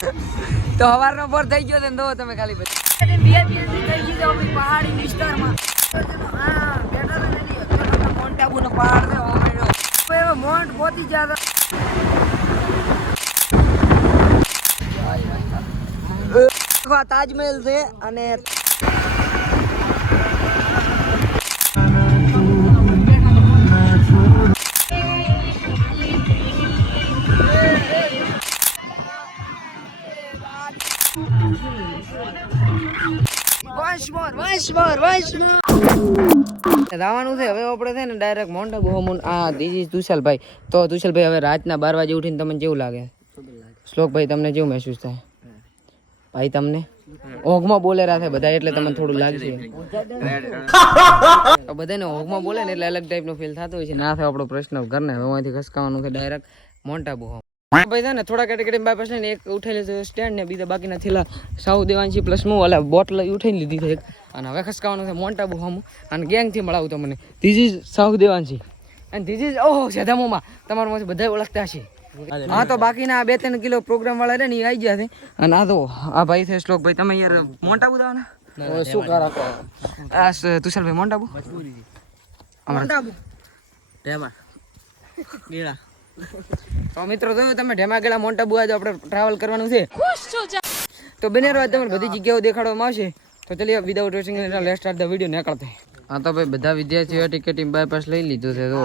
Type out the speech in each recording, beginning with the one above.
તો સવારનો પર થઈ ગયો ને તો તમે ખાલી પછી બે દિવસથી થઈ ગયું પહાડી વિસ્તારમાં. હા બેઠા હતા. પહાડ ને ઓ એવો મોન્ટ પહોંચી ગયા હતા. તાજમહેલ છે અને જવાનું છે, હવે આપણે છે ને ડાયરેક્ટ મોન્ટ આબુ હમુન આ દીજી તુષાલભાઈ તો તુષાલભાઈ હવે રાતના બાર વાગે ઉઠીને તમને જેવું લાગે? શ્લોકભાઈ, તમને કેવું મહેસૂસ થાય? ભાઈ, તમને? ઓગમાં બોલેરા રાખે બધા, એટલે તમને થોડું લાગશે. બધાને ઓગમાં બોલે ને એટલે અલગ ટાઈપનો ફીલ થતો હોય છે. ના થાય આપણો પ્રશ્ન ઘરને, હવે અહીંથી ખસકાવાનું છે ડાયરેક્ટ મોન્ટા આબુ હમ ભાઈ છે ને થોડા કેટેગરી બાય પાસે એક ઉઠાઈ લીધો સ્ટેન્ડ ને બીજા બાકીના થેલા સાઉ દેવાંશી પ્લસ હું ઓલા બોટલ ઉઠાઈને લીધી છે એક. અને હવે ખસકાવાનું છે આબુ હમ. અને ગેંગથી મળાવું તમને. ધીસ ઇઝ સાઉ દેવાંશી અને ધીસ ઇઝ ઓહો છે ધમોમાં તમારું માંથી બધા ઓળખતા છે હા તો બાકીના આ બે ત્રણ કિલો પ્રોગ્રામ વાળા રે ને એ આવી ગયા છે. અને આ તો આ ભાઈ છે શ્લોક. ભાઈ તમે યાર મોન્ટ આબુ દાવાના શું કરો આ તુષારભાઈ મોન્ટ આબુ અમારા તો મિત્રો જોયું તમે ઢેમા ગયેલા મોટા આબુ આજે આપણે ટ્રાવેલ કરવાનું છે. તો બને રહો તમને બધી જગ્યાઓ દેખાડવામાં આવશે. તો ચલીએ without wasting let start the video નીકળતે. હા તો ભાઈ બધા વિદ્યાર્થીઓ ટિકિટ બાયપાસ લઈ લીધું છે તો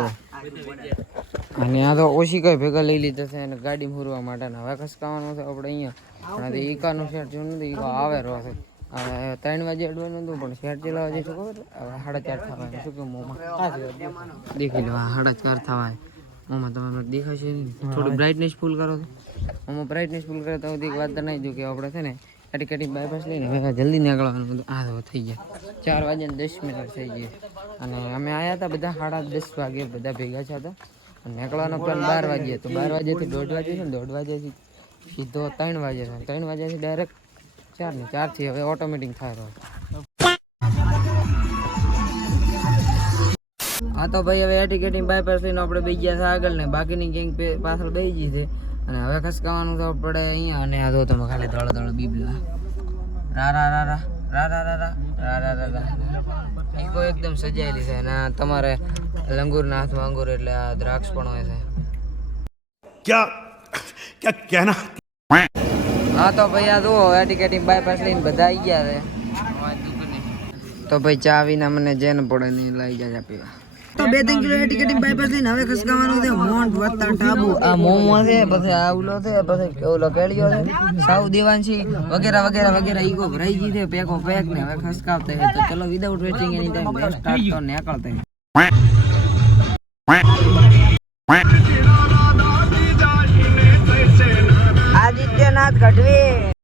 અને આ તો ઓછી કઈ ભેગા લઈ લીધા છે અને ગાડી મૂરવા માટે. હવે ખસકાવાનું છે આપણે અહીંયા. અને ઈકાનું શેર જોયું નથી ઈકા આવે રહો છે. ત્રણ વાગે અડવાનું હતું પણ શેર ચલાવવા જઈશું ખબર સાડા ચાર થવા શું કે મોમાં? દેખી લો સાડા ચાર થવા મોમાં તમે દેખાશે થોડું બ્રાઇટનેસ ફૂલ કરો તો ઓમાં બ્રાઇટનેસ ફૂલ કરો તો એક વાત તો નહીં જો કે આપણે છે ને કાટી કાટી બાયપાસ લઈને હવે જલ્દી નીકળવાનું બધું. આ તો થઈ ગયા. ચાર વાગે દસ મિનિટ થઈ ગઈ અને અમે આવ્યા હતા બધા સાડા દસ વાગે બધા ભેગા થયા હતા. અને નીકળવાનો પ્લાન બાર વાગે તો બાર વાગ્યાથી દોઢ વાગે છે ને દોઢ વાગ્યાથી સીધો ત્રણ વાગે છે. ત્રણ વાગ્યાથી ડાયરેક્ટ ચાર ને ચારથી હવે ઓટોમેટિક થાય હા તો ભાઈ હવે એટીકેટિંગ બાયપાસ લઈને આપણે બે ગયા છે આગળ ને બાકીની ગેંગ પાછળ બે ગઈ છે. અને હવે ખસકાવાનું તો પડે અહીંયા અને આ જો તમે ખાલી ધોળો ધોળો બીબલા રા રા રા રા. રા રા રા રા. રા રા રા ઈકો એકદમ સજાયેલી છે અને તમારે લંગૂરના હાથમાં અંગૂર એટલે આ દ્રાક્ષ પણ હોય છે. ક્યાં ક્યાં કહેના? હા તો ભાઈ આ જુઓ એટીકેટિંગ બાયપાસ લઈને બધા આવી ગયા છે. તો ભાઈ ચા વિના મને જેને પડે નહીં લઈ જાય પીવા. તો બે ત્રણ કિલો એટીકેટિંગ બાયપાસ લઈને હવે ખસકાવાનું છે. મોન્ટ વત્તા ટાબુ આ મોમો છે પછી આ ઉલો છે પછી ઓલો કેળિયો છે. સાઉ છે વગેરે વગેરે વગેરે ઈગો ભરાઈ ગઈ છે પેકો પેક ને હવે ખસકાવતા હે તો ચલો without waiting any time start તો નીકળતા આદિત્યનાથ ગઢવી.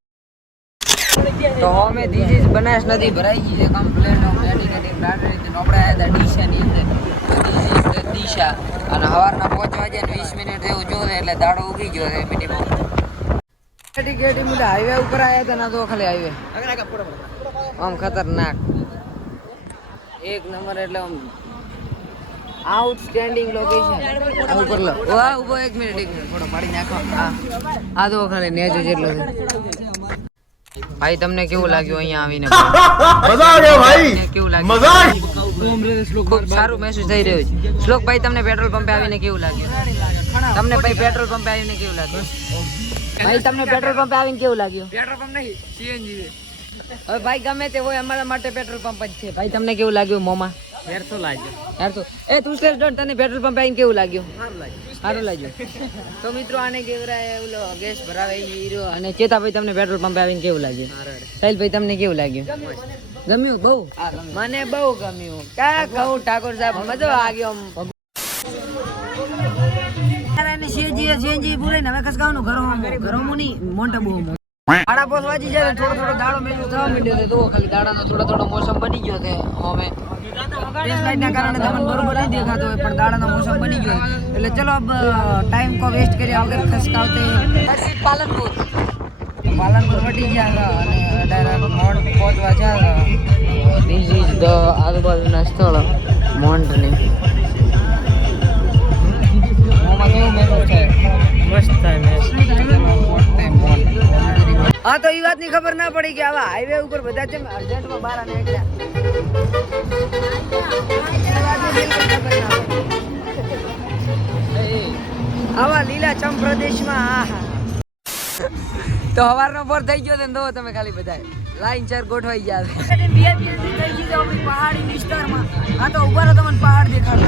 તો અમે ઇઝ બનાસ નદી ભરાઈ ગઈ છે ઓફ ડેડિકેટિંગ ડાટરી આપણે આયા હતા ડીશાની અંદર. દિશા. અને સવારના પાંચ વાગ્યા ને વીસ મિનિટ જેવું જોવે એટલે દાડો ઉગી ગયો છે મિનિમમ ડેડિકેટિંગ મોટા હાઈવે ઉપર આયા હતા ના તો ખાલી હાઈવે આમ ખતરનાક. એક નંબર એટલે આમ આઉટસ્ટેન્ડિંગ લોકેશન ઉપર લો. વાહ ઊભો એક મિનિટ એક મિનિટ થોડો પાડી નાખો. હા. આ તો ખાલી નેજો જેટલો છે. ભાઈ તમને કેવું લાગ્યું અહીંયા આવીને? મજા આવ્યો ભાઈ. કેવું લાગ્યું? મજા આવી. સારું મેસેજ થઈ રહ્યો છે. શ્લોક ભાઈ તમને પેટ્રોલ પંપે આવીને કેવું લાગ્યું? તમને ભાઈ પેટ્રોલ પંપે આવીને કેવું લાગ્યું? ભાઈ તમને પેટ્રોલ પંપે આવીને કેવું લાગ્યું? પેટ્રોલ પંપ નહીં સીએનજી હવે ભાઈ ગમે તે હોય અમારા માટે પેટ્રોલ પંપ જ છે. ભાઈ તમને કેવું લાગ્યું મોમાં? તો લાગ્યો. યાર એ તું સ્ટેજ ડોટ તને પેટ્રોલ પંપ આવીને કેવું લાગ્યું? સારું લાગ્યું. તો મિત્રો આને કેવરાય ઓલો ગેસ ભરાવે હીરો. અને ચેતાભાઈ તમને પેટ્રોલ પંપ આવીને કેવું લાગ્યું? સાહિલભાઈ તમને કેવું લાગ્યું? ગમ્યું બહુ? મને બહુ ગમ્યું. કા કહું? ઠાકોર સાહેબ મજો આ ગયો આમ. સાડા પાંચ વાગી જાય થોડો થોડો દાડો મેલું થવા માંડ્યો છે તો ખાલી દાડાનો થોડો થોડો મોસમ બની ગયો છે હવે. ફ્રેશ કારણે તમને બરોબર નહીં દેખાતો હોય પણ દાડાનો મોસમ બની ગયો એટલે ચલો ટાઈમ કો વેસ્ટ કર્યા વગર ખસકાવતે પાલનપુર. પાલનપુર વટી ગયા અને ડાયરેક્ટ મોડ પહોંચવા જ્યાં ધીસ ઇઝ ધ આજુબાજુના સ્થળ મોન્ટની. હા તો એ વાતની ખબર ના પડી કે આવા હાઈવે ઉપર બધા છે અર્જન્ટમાં બહાર નીકળ્યા એ વાતની બિલકુલ ખબર ના પડી. આવા લીલાછમ પ્રદેશમાં આહા તો હવારનો પર થઈ ગયો છે તો તમે ખાલી બધા લાઈન ચાર ગોઠવાઈ ગયા છે. પહાડી વિસ્તારમાં. હા તો ઊભા રહો તમને પહાડ દેખાડો.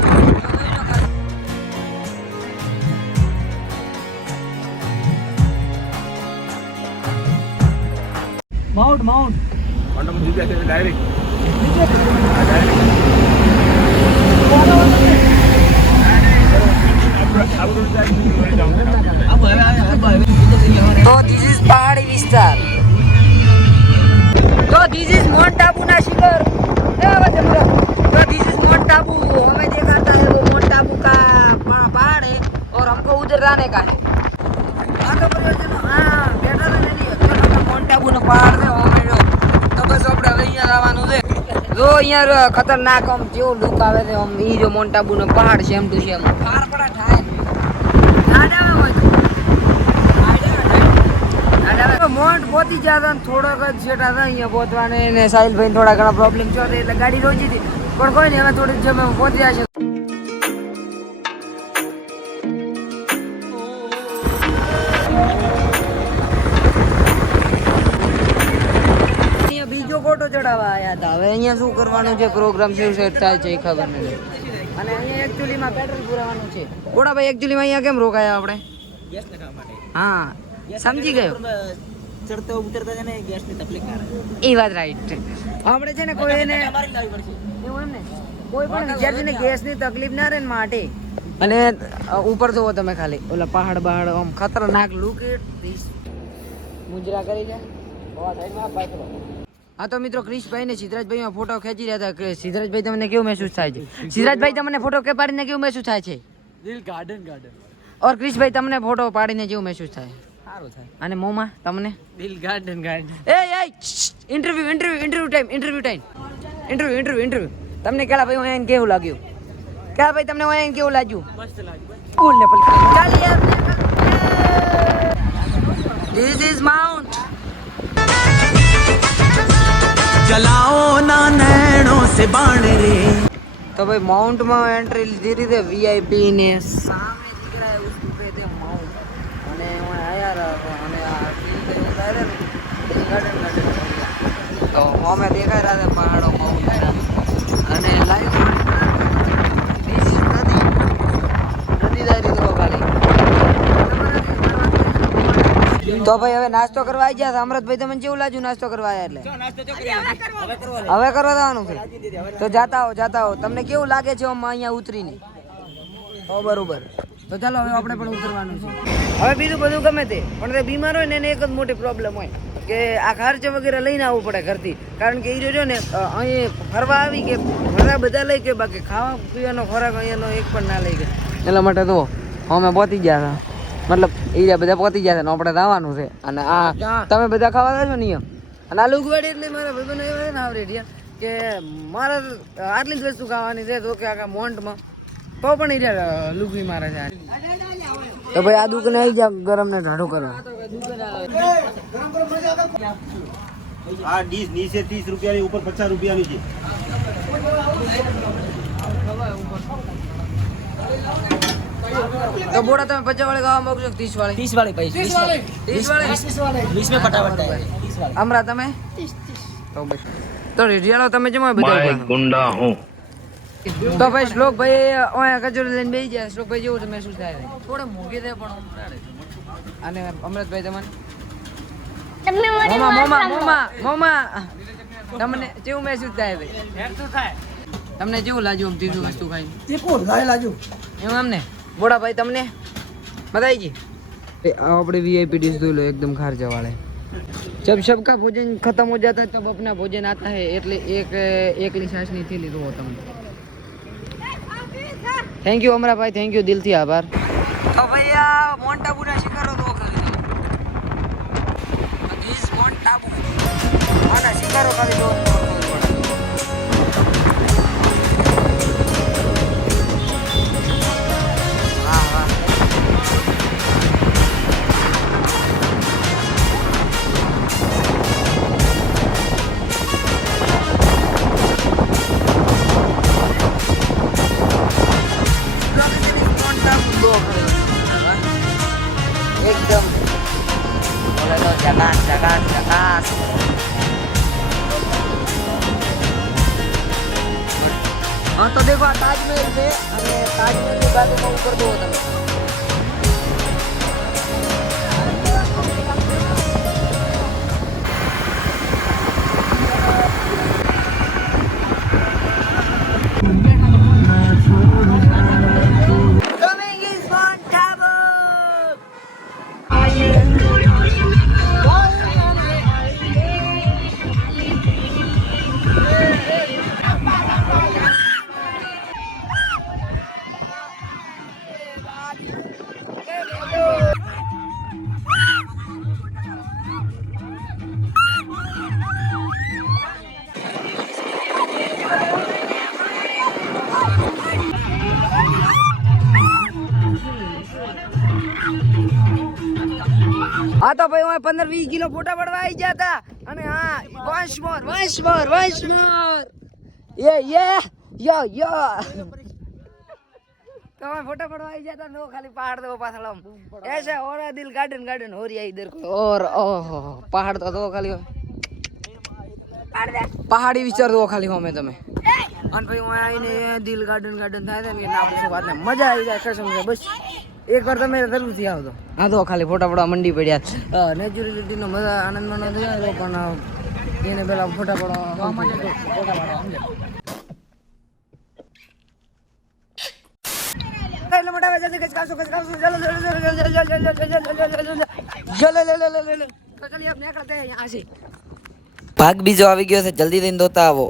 માઉન્ટ માઉન્ટ તો અહીંયા ખતરનાક આમ જેવો લુક આવે છે આમ ઈ જો મોન્ટ ટાપુ નો પહાડ છે એમ ટુ છે એમ. પહાડ પડા થાય. મોન્ટ પહોંચી ગયા હતા થોડોક જ છેટા હતા અહીંયા પહોંચવાને ને સાહિલભાઈ થોડા ઘણા પ્રોબ્લેમ થયો એટલે ગાડી રોજી હતી પણ કોઈ નહીં હવે થોડીક જમે પહોંચ્યા છે. આવ્યા હતા હવે અહીંયા શું કરવાનું છે? પ્રોગ્રામ શું સેટ થાય છે એ ખબર નથી. અને અહીંયા એકચ્યુઅલીમાં પેટ્રોલ પુરાવાનું છે. ગોડાભાઈ એકચ્યુઅલીમાં અહીંયા કેમ રોકાયા આપણે? હા. સમજી ગયો. ચડતો ઉતરતા છે ને ગેસની તકલીફ ના એ વાત રાઈટ આપણે છે ને કોઈ એને એવું એમ ને? કોઈ પણ વિદ્યાર્થીને ગેસની તકલીફ ના રહે ને માટે. અને ઉપર જોવો તમે ખાલી. ઓલા પહાડ બહાડ આમ ખતરનાક. લુક ઇટ મુજરા કરી છે હા તો મિત્રો ક્રિશભાઈ ને સિદ્ધરાજભાઈ ફોટો ખેંચી રહ્યા હતા. સિદ્ધરાજભાઈ તમને કેવું મહેસૂસ થાય છે? સિદ્ધરાજભાઈ તમને ફોટો કે પાડીને કેવું મહેસૂસ થાય છે? દિલ ગાર્ડન ગાર્ડન ઓર ક્રિશભાઈ તમને ફોટો પાડીને કેવું મહેસૂસ થાય? સારું થાય. અને મોમાં તમને? દિલ ગાર્ડન ગાર્ડન એ એ interview interview interview time interview time interview interview interview તમને કેલા ભાઈ અહીંયા કેવું લાગ્યું? કેલા ભાઈ તમને અહીંયા કેવું લાગ્યું? મસ્ત લાગ્યું. કુલ ને પલ ચાલ યાર ધીસ ઇઝ માઉન્ટ ચલાઓ ના નૈણો સે બાણ રે. તો ભાઈ માઉન્ટમાં એન્ટ્રી લીધી રીતે વીઆઈપી ને. સામે દીકરા એવું સુખે તે માઉન્ટ. અને હું આયા રહ્યા અને આ ફીલ ઉતારે ને તો અમે દેખાય રહ્યા હતા પહાડો માઉન્ટ અને લાઈવ નદી નદી તો ભાઈ હવે નાસ્તો કરવા આવી ગયા અમૃતભાઈ તમને કેવું લાગ્યું નાસ્તો કરવા આવ્યા એટલે. હવે કરવા જવાનું છે. તો જાતા હો જાતા હો તમને કેવું લાગે છે અહીંયા ઉતરીને? હો બરોબર. તો ચાલો હવે આપણે પણ ઉતરવાનું છે. હવે બીજું બધું ગમે તે. પણ તે બીમાર હોય ને એને એક જ મોટી પ્રોબ્લેમ હોય. કે આ ખર્ચ વગેરે લઈને આવવું પડે ઘરથી. કારણ કે એ રહ્યો ને અહીં ફરવા આવી કે ઘણા બધા લઈ કે બાકી ખાવા પીવાનો ખોરાક અહીંયાનો એક પણ ના લઈ ગયા. એટલા માટે તો અમે પહોંચી ગયા હતા. મતલબ એ જે બધા પહોંચી ગયા છે ને આપણે જવાનું છે. અને આ તમે બધા ખાવા જાશો ને અહીંયા? અને આ લુગવાડી એટલે મારા ભાઈબંધો એવા છે ને આવડે કે મારે આટલી જ વસ્તુ ખાવાની છે તો કે આખા મોન્ટમાં તો પણ એ લુગવી મારે છે. તો ભાઈ આ દુકાને આવી જા ગરમ ને ઢાઢો કરવા આ ડીશ નીચે ત્રીસ રૂપિયાની ઉપર પચાસ રૂપિયાની છે. તો બોડા તમે પચાસ વાળી ગાવા માંગો ત્રીસ વાળી ત્રીસ વાળી પૈસા. ત્રીસ વાળી ત્રીસ વાળી વીસ મેં ફટાફટ અમરા તમે? તો તો રેડિયાનો તમે જમો બધા ગુંડા હું. તો ભાઈ શ્લોક ભાઈ ઓય કચોરી લઈને બેસી જાય શ્લોક ભાઈ જેવું તમે શું થાય થોડે મોંઘી થાય પણ અને અમૃતભાઈ તમને? મોમા મોમા મોમા મોમા. તમને જેવું મહેસૂસ થાય તમને જેવું લાગ્યું આમ ચીજું વસ્તુ ખાઈ બોડા ભાઈ તમને બતાવી આપણે वीआईपी डिश धो लो एकदम खारजा वाले जब सबका भोजन खत्म हो जाता है तब अपना भोजन आता है એટલે એક એકલી છાશની થેલી દો તમને thank you Amarabhai thank you દિલથી આભાર તો ભાઈ આ મોન્ટ આબુના શિખરો દો કરી ધીસ મોન્ટ આબુ આના શિખરો ખાલી દો da base, tô de metade mesmo, né? A metade no lugar do motor do outro, né? તો ભાઈ અમે પંદર વીસ કિલો ફોટા પડવા આવી ગયા અને હા, વંશ મોર વંશ મોર વંશ મોર. યે યે, યો. યો તમે ફોટા પડવા આવી ગયા નો ખાલી પહાડ તો પાછળ એ છે, ઓરા દિલ ગાર્ડન ગાર્ડન હોરી આવી દર ઓર ઓહો પહાડ તો તો ખાલી પહાડી વિચાર તો ખાલી અમે તમે. અને ભાઈ હું આવીને દિલ ગાર્ડન ગાર્ડન થાય ને ના પૂછો વાત મજા આવી જાય કસમ બસ. એક વાર તમે જરૂરથી આવજો હા તો ખાલી ફોટા ફોટા મંડી પડ્યા નેચુરાલિટીનો મજા આનંદ માણો થયો પણ એને પેલા ફોટા પાડવા માટે ફોટા પાડવા ભાગ બીજો આવી ગયો છે જલ્દી દઈને ધોતા આવો